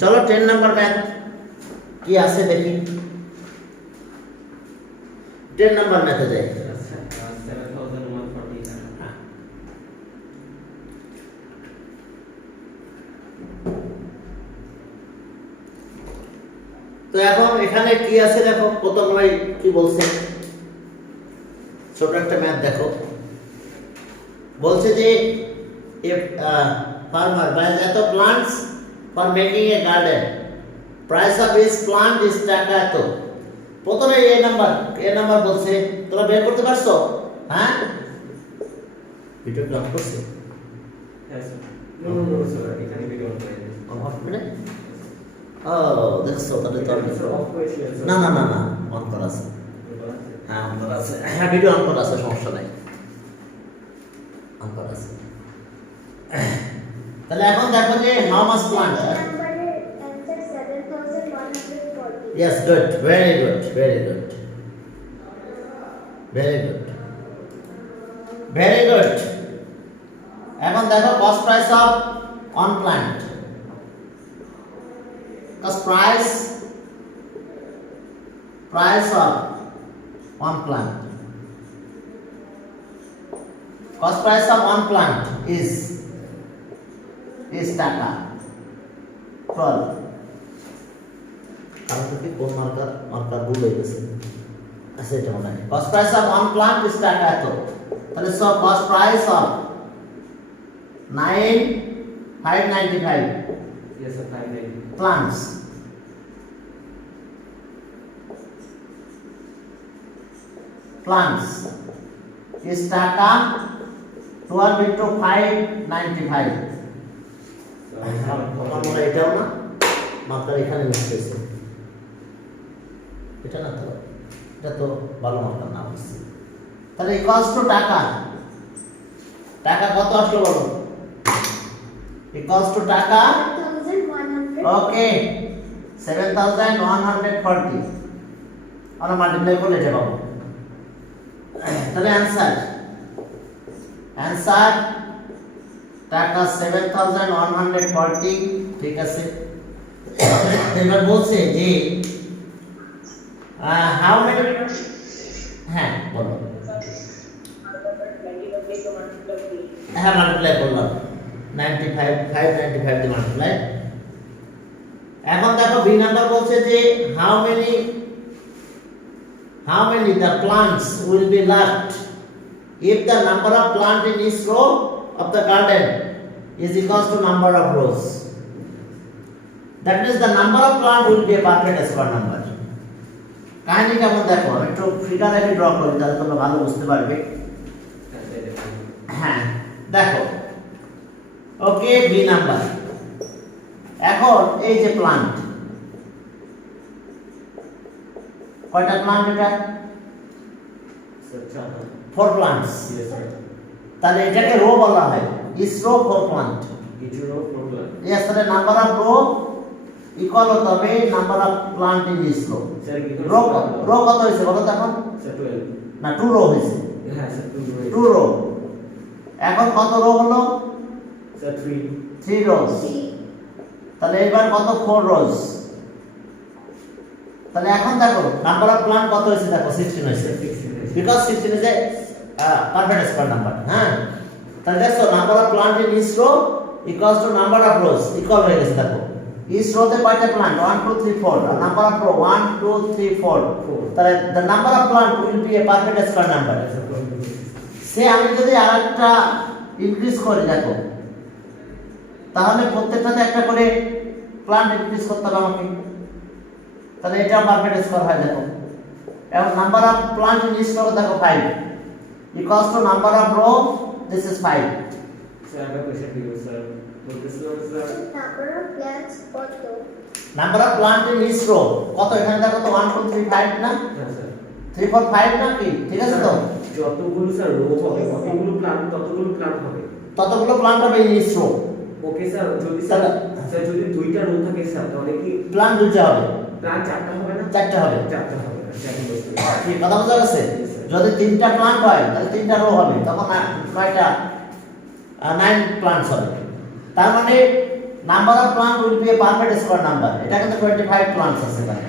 চলো 10 number math কি আছে দেখি। 10 নাম্বার ম্যাথে যাই। তো এখন এখানে কি আছে দেখো, প্রথম ভাই কি বলছে, ছোট একটা ম্যাথ দেখো। বলছে যে farmer buys এত plants for making a garden, price of each plant is টাকা এত। প্রথমে এ নাম্বার বলছে, তোমরা বের করতে পারছো? হ্যাঁ, ভিডিও ক্লাস করছে। হ্যাঁ স্যার, নো স্যার, এখানে ভিডিও অন করে দিয়েছি। অফ করে ও দেখছো, তাহলে তো স্যার অফ করেছি স্যার। না অন করা আছে। হ্যাঁ অন করা আছে, হ্যাঁ ভিডিও অন করা আছে, সমস্যা নাই, অন করা আছে। তাহলে এখন দেখো যে how much plant. Yes, good, very good, very good, very good, very good. এখন দেখো cost price of on plant, cost price of on plant, cost price of on plant is টাকা 12। কারণ কি কোন মার্কার ভুল হয়ে গেছে, আচ্ছা এটা মনে হয় cost price of on plant is টাকা এত। তাহলে সব cost price of 9595 yes sir 590 plants is টাকা 12 into 595। আমরা এটাও না, মাত্রা এখানে মিশতেছে, এটা না তো, এটা তো ভালো মাত্রা না হচ্ছে। তাহলে ইকুয়ালস টু টাকা কত আসলো বলো? ইকুয়ালস টু টাকা ওকে 7140 আমরা মাল্টিপ্লাই করলে এটা পাবো। তাহলে অ্যানসার টাকা 7140, ঠিক আছে। এবার বলছে যে হাউ মেনি, হ্যাঁ বলো, হ্যাঁ মাল্টিপ্লাই করলাম 595 দিয়ে মাল্টিপ্লাই। এখন দেখো বি নাম্বার বলছে যে how many the plants will be left if the number of plant in each row of the garden is equals to number of rows. That means the number of plant will be a perfect square number. কাহিনী কেমন দেখো, আমি একটু ফিগার এখানে ড্র করি তাহলে তোমরা ভালো বুঝতে পারবে। হ্যাঁ দেখো, ওকে বি নাম্বার। এখন এই যে প্লান্ট, কয়টা প্লান্ট এটা? 4 প্লান্টস। তাহলে এটাকে রো বলা হয়, ইচ রো 4 প্লান্ট। ইয়েস, তাহলে নাম্বার অফ রো ইকুয়াল হতে হবে number of plant in each row. Row কত হয়েছে বলো তো এখন? না 2 রো হয়েছে। হ্যাঁ স্যার 2 রো। এখন কত রো হলো? স্যার 3 রোজ। তাহলে এবার কত? 4 রোজ। তাহলে এখন দেখো নাম্বার অফ প্লান্ট কত হয়েছে, দেখো 16 হয়েছে, because 16 is a perfect square number। হ্যাঁ, তাহলে দেখো number of plant in each row equals to number of rows, equal হয়ে গেছে। দেখো ইচ রোতে কয়টা প্লান্ট? 1 2 3 4, আর নাম্বার অফ রো 1 2 3 4। তাহলে the number of plant will be a perfect square number। সে আমি যদি আরেকটা ইনক্রিজ করি দেখো, তাহলে প্রত্যেকটাতে একটা করে প্লান্ট ইনক্রিজ করতে হবে আমাকে, তাহলে এটা পারফেক্ট স্কোয়ার হয়। দেখো এবং number of plant in each row দেখো 5 equals to number of row, this is 5। Sir একটা কোশ্চেন দিও স্যার, বলতেছিলাম স্যার নাম্বার অফ প্ল্যান্টস কত? Number of plant in each row কত? এখানে দেখো তো 1 2 3 5 না? হ্যাঁ স্যার 3 4 5 না কি? ঠিক আছে তো? যতগুলো স্যার রো হবে কতগুলো প্লান্ট, ততগুলো প্লান্ট হবে, ততগুলো প্লান্ট হবে in each row. Okay sir. যদি স্যার যদি দুইটা রো থাকে স্যার, তাহলে কি প্লান্ট দুটো হবে? প্লান্ট চারটা হবে না? চারটা হবে। চারটা হবে না, চারটা বসতে কি কথা বোঝা গেছে? যদি 3টা প্লান্ট হয় তাহলে 3টা রো হবে, তখন কয়টা? 9 প্লান্টস হবে। তার মানে number of plant will be a perfect square number. এটা কিন্তু 25 প্লান্টস আছে এখানে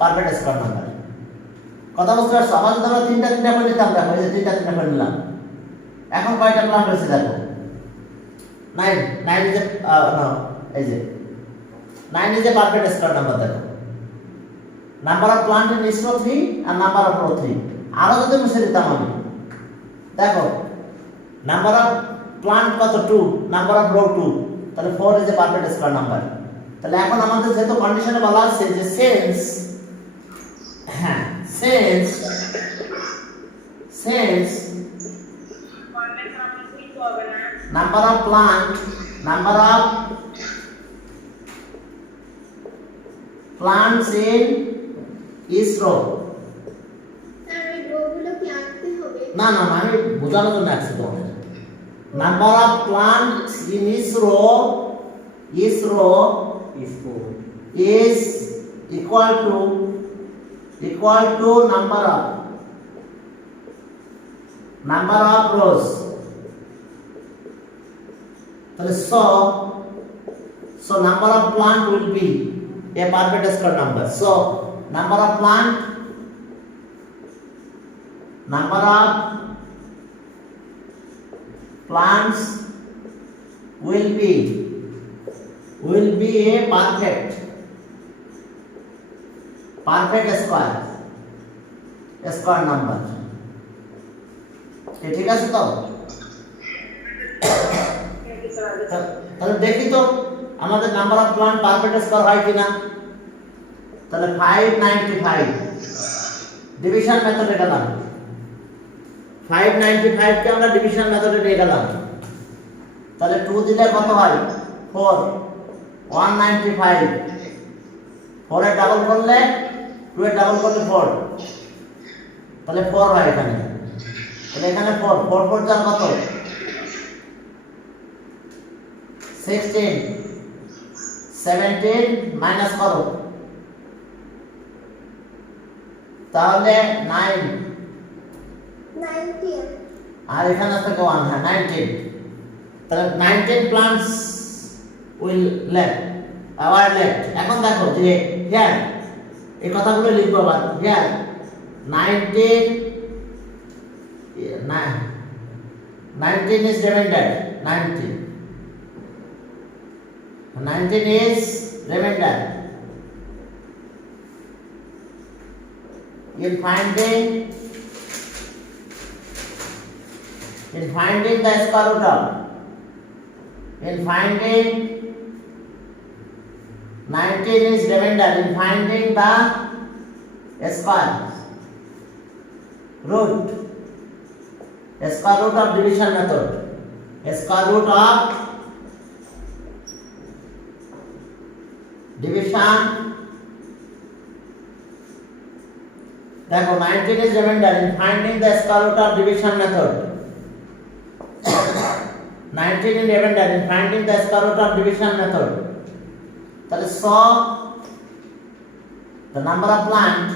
পারফেক্ট স্কয়ার নাম্বার। কথা বুঝতে পারছো? আবার যদি আমরা তিনটা করে নিতাম, দেখো এই যে তিনটা করে নিলাম, এখন কয়টা প্লান্ট হয়েছে দেখো 9 ইজ এ এই যে 9 is a perfect square number. দেখো number of plant in each row 3 আর নাম্বার অফ রো 3। আরো যদি মুছে দিতাম আমি, দেখো নাম্বার অফ প্লান্ট কত 2, নাম্বার অফ রো 2, তাহলে 4 is a perfect square number. তাহলে এখন আমাদের যেহেতু কন্ডিশনে বলা আছে যে sense number of plants in each row। আমি রোগুলো কি আঁকতে হবে? না আমি বোঝানোর জন্য আসছি তোমাদের। number of plants in each row is 4 is equal to number of rows। তাহলে so number of plant will be a perfect square number। so number of plants will be a perfect square number। ঠিক আছে তো? তাহলে দেখি তো আমাদের number of plant perfect square হয় কিনা। তাহলে 595 ডিভিশন মেথডে গেলাম, 595 কে আমরা ডিভিশন মেথডে নিয়ে গেলাম। তাহলে 2 দিলে কত হয় 4, 195, 4 এর ডাবল করলে 2 এর ডাবল করলে 4, তাহলে 4 হয় এখানে। তাহলে এখানে 4 যার কত 16, 17 মাইনাস করো, তাহলে 9, 19 আর এখানে থেকে 1, হ্যাঁ 19। তাহলে 19 plants will left our left. এখন দেখো যে হিয়ার এই কথাগুলো লিখবো আবার। Here 19 is remainder, 19 is remainder। In finding the square root of, in finding 19 is remainder, in finding the square root of division method, square root of division। দেখো 19 is remainder, in finding the square root of division method, 19 is remainder, in finding the square root of division method। তাহলে so the number of plants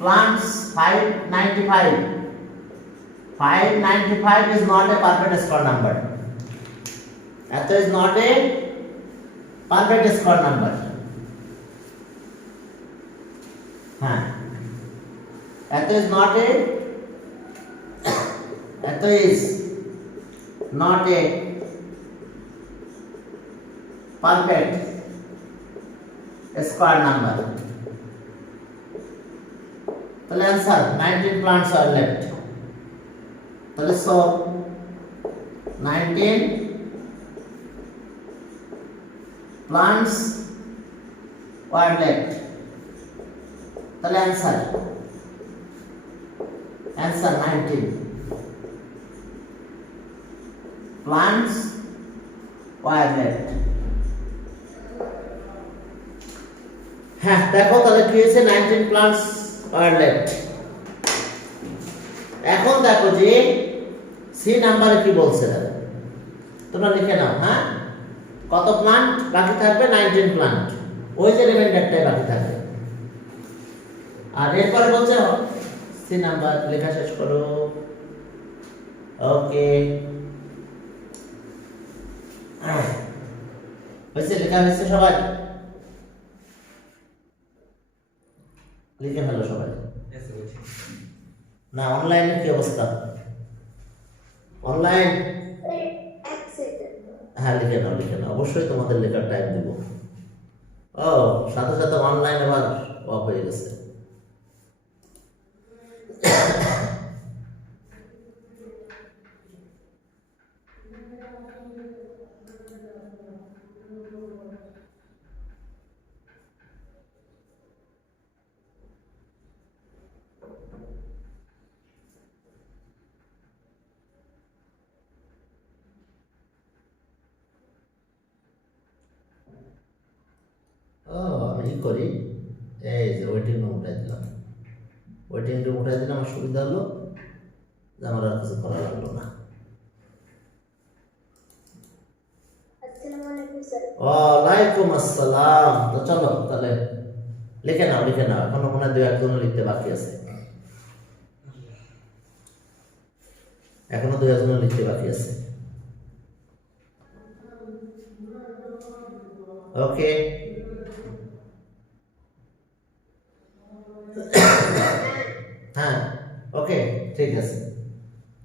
plants 595 is not a perfect square number। That is not a perfect square number। That is not a perfect square number। তাহলে आंसर 19 plants are left। তাহলে so 19 plants were left। তাহলে आंसर 19 plants were left। হ্যাঁ দেখো তাহলে কি হয়েছে 19 plants were left। এখন দেখো যে সি নাম্বারে কি বলছে তোমরা লিখে নাও। হ্যাঁ কত প্লান্ট বাকি থাকবে 19 প্লান্ট, ওই যে রিমাইন্ডারটাই বাকি থাকবে। আর এরপরে বলছে সি নাম্বার লেখা শেষ করো। ওকে, হয়েছে? লেখা হয়েছে সবাই? লিখে ফেলো সবাই। না, অনলাইনে কি অবস্থা? অনলাইন? এক সেকেন্ড। হ্যাঁ, লিখে নাও, লিখে নাও, অবশ্যই তোমাদের লেখার টাইম দিব। ও, সাথে সাথে অনলাইন আবার অফ হয়ে গেছে। ও, আমি কি করি, এই যে ওয়েটিং রুম উঠাই দিলাম। ওয়েটিং রুম উঠাই দিলে আমার সুবিধা হলো যে আমার আর কিছু করা লাগলো না। আসসালামু আলাইকুম স্যার। ওয়ালাইকুম আসসালাম। তো চলো তাহলে লিখে নাও, লিখে নাও। এখনো মনে হয় 2-1 লিখতে বাকি আছে। এখনো 2-1 লিখতে বাকি আছে। ওকে, হ্যাঁ, ওকে, ঠিক আছে।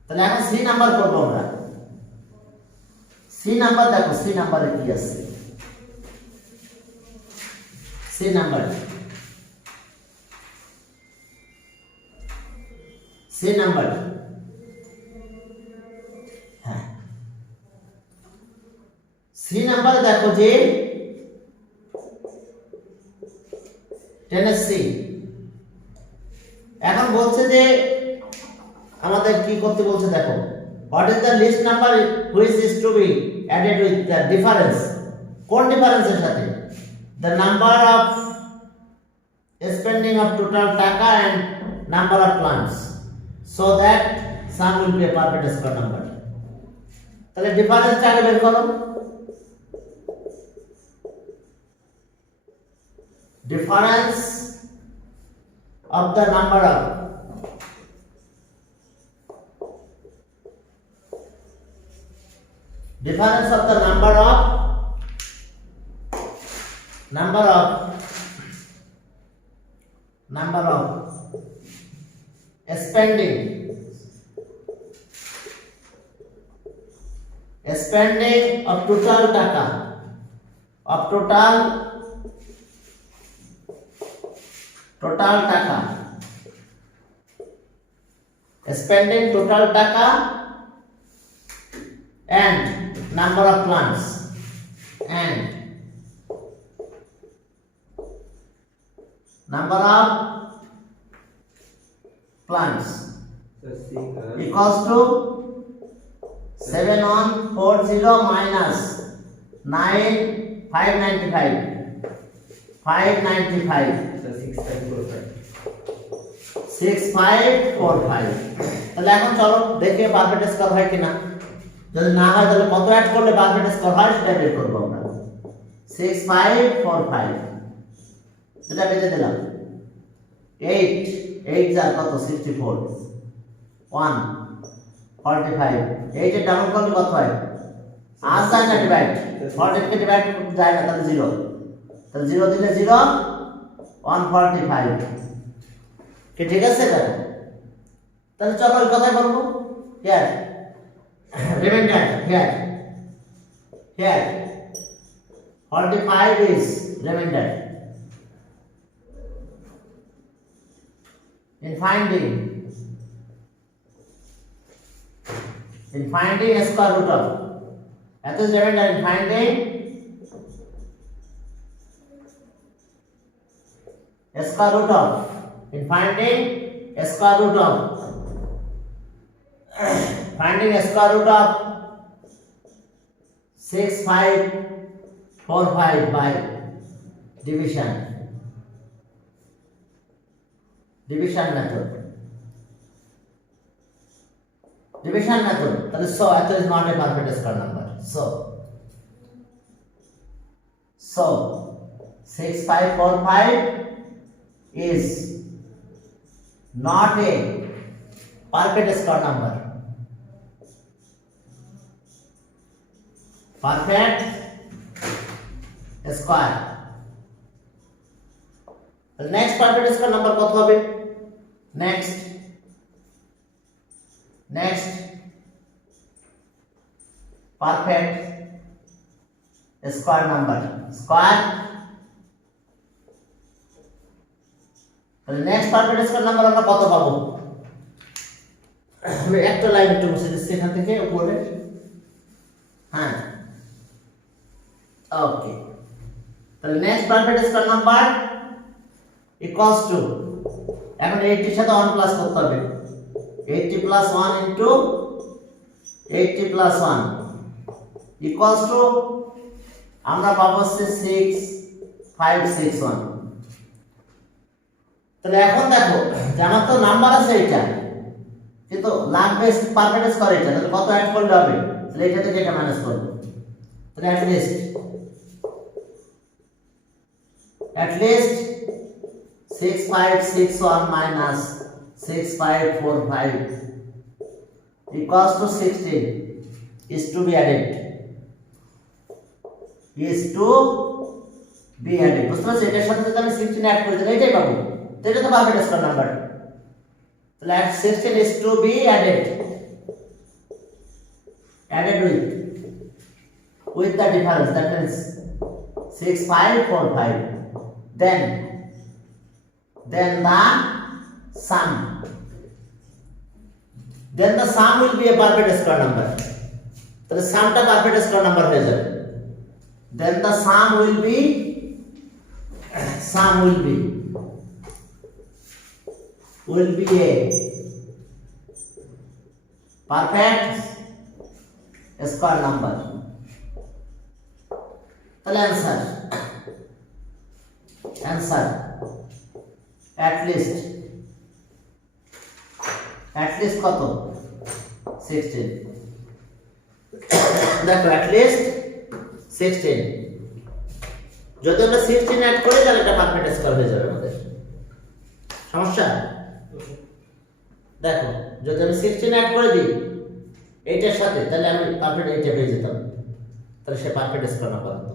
তাহলে এখন সি নাম্বার করবো আমরা। সি নাম্বার দেখো, সি নাম্বারে কি আছে? সি নাম্বার, সি নাম্বার, হ্যাঁ, সি নাম্বারে দেখো যে টেনেসি। এখন বলছে যে আমাদের কি করতে বলছে দেখো, what is the least number which is to be added with the difference. কোন ডিফারেন্সের সাথে? The number of spending of total টাকা and number of plants so that sum will be a perfect square number. তাহলে ডিফারেন্সটা আগে বের করো। Difference of the number of difference of the number of spending of total taka of total taka, spending total taka and number of plants and number of plants equals to 7140 minus 595 6545। তাহলে এখন চলো দেখে perfect square হয় কিনা। যদি না হয় তাহলে কত অ্যাড করলে পারফেক্ট স্কয়ার হয় সেটা বের করব আমরা। 6545 সেটা বেঁধে দিলাম। 8 যা কত 64 1 45 8 এর ডাবল করলে কত হয়? আর যায় না ডিভাইড, 40 কে ডিভাইড করতে যায় না, তাহলে 0। তাহলে 0 দিলে 0 145 কি ঠিক আছে? তাহলে চলো ওই কথাই বলবো। Here reminder, here 45 is remainder. In finding square root of, that is remainder. In finding square root of, finding square root of 6545 by division method. That is so that is not a perfect square number. So 6545 is not a perfect square number, perfect square. Next perfect square number কত হবে? Next perfect square number, square. তাহলে next perfect square number আমরা কত পাবো? আমি একটা লাইন একটু মুছে দিচ্ছি এখান থেকে উপরে। হ্যাঁ, ওকে। তাহলে next perfect square number equals to, এখন 80 এর সাথে 1 প্লাস করতে হবে। 80 প্লাস 1 ইনটু 80 প্লাস 1 ইকুয়ালস টু, আমরা পাবো 6561। তাহলে এখন দেখো যে আমার তো নাম্বার আছে এটা, কিন্তু লাগবে পারফেক্ট স্কয়ার এটা, তাহলে কত অ্যাড করলে হবে? তাহলে এটা থেকে এটা মাইনাস করব। তাহলে অ্যাট লিস্ট 6561 minus 6545 equals to 16 is to be added, বুঝতে পারছো? এটার সাথে যদি আমি 16 অ্যাড করি তাহলে এটাই পাবো। তো এটা তো পারফেক্ট স্কয়ার নাম্বার। তাহলে 16 is to be added with the difference, that means 6545, then the sum will be a perfect square number. তাহলে সামটা পারফেক্ট স্কয়ার নাম্বার হয়ে যাবে। then the sum will be a perfect square number. তাহলে answer at least কত? 16। দেখো at least 16, যদি আমরা 16 অ্যাড করি তাহলে এটা পারফেক্ট স্কয়ার হয়ে যাবে আমাদের। সমস্যা? দেখো যদি আমি 16 অ্যাড করে দিই এইটার সাথে, তাহলে আমি পারফেক্ট এইটা পেয়ে যেতাম, তাহলে সে পারফেক্ট স্কয়ার নাম্বার হতো।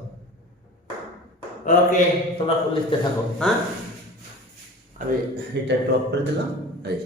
ওকে, তোমরা লিখতে থাকো। হ্যাঁ, আমি এটা একটু অফ করে দিলাম। এই